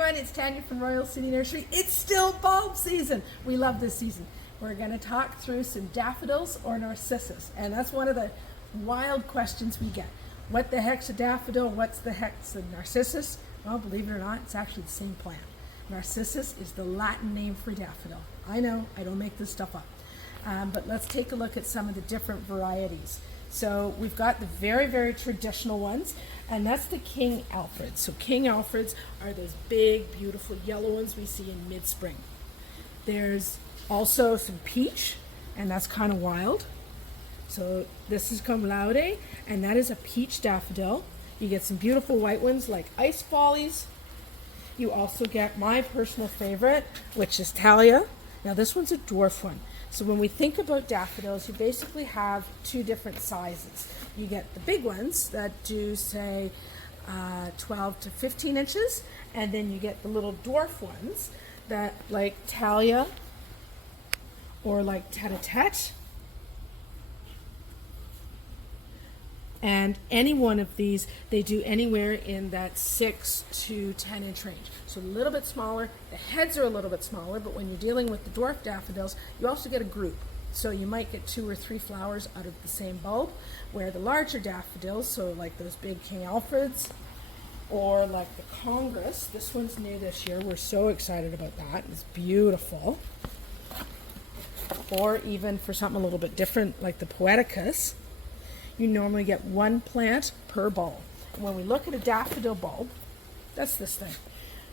everyone, it's Tanya from Royal City Nursery. It's still bulb season. We love this season. We're going to talk through some daffodils or narcissus, and that's one of the wild questions we get. What the heck's a daffodil? What's the heck's a narcissus? Well, believe it or not, it's actually the same plant. Narcissus is the Latin name for daffodil. I know, I don't make this stuff up. But let's take a look at some of the different varieties. So we've got the very, very traditional ones, and that's the King Alfreds. So King Alfreds are those big, beautiful yellow ones we see in mid-spring. There's also some peach, and that's kind of wild. So this is cum laude, and that is a peach daffodil. You get some beautiful white ones like ice follies. You also get my personal favorite, which is Tanya. Now this one's a dwarf one. So when we think about daffodils, you basically have two different sizes. You get the big ones that do, say, 12 to 15 inches, and then you get the little dwarf ones that, like Tanya or like tete-a-tete. And any one of these, they do anywhere in that 6 to 10 inch range. So a little bit smaller. The heads are a little bit smaller, but when you're dealing with the dwarf daffodils, you also get a group. So you might get 2 or 3 flowers out of the same bulb, where the larger daffodils, so like those big King Alfreds, or like the Congress, this one's new this year. We're so excited about that. It's beautiful. Or even for something a little bit different, like the Poeticus, you normally get 1 plant per bulb. And when we look at a daffodil bulb, that's this thing.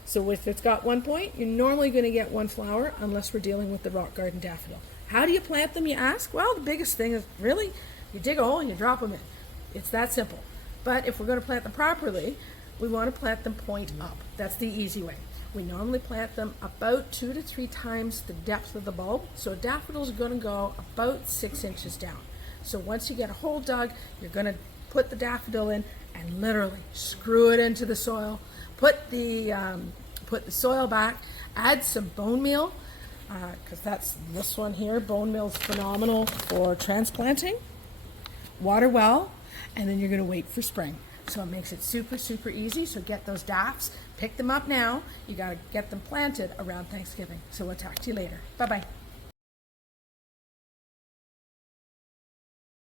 So if it's got 1 point, you're normally going to get 1 flower, unless we're dealing with the rock garden daffodil. How do you plant them, you ask? Well, the biggest thing is really, you dig a hole and you drop them in. It's that simple. But if we're going to plant them properly, we want to plant them point up. That's the easy way. We normally plant them about 2 to 3 times the depth of the bulb. So a daffodil is going to go about 6 inches down. So once you get a hole dug, you're going to put the daffodil in and literally screw it into the soil. Put the soil back. Add some bone meal, because that's this one here. Bone meal is phenomenal for transplanting. Water well, and then you're going to wait for spring. So it makes it super, super easy. So get those daffs, pick them up now. You got to get them planted around Thanksgiving. So we'll talk to you later. Bye-bye.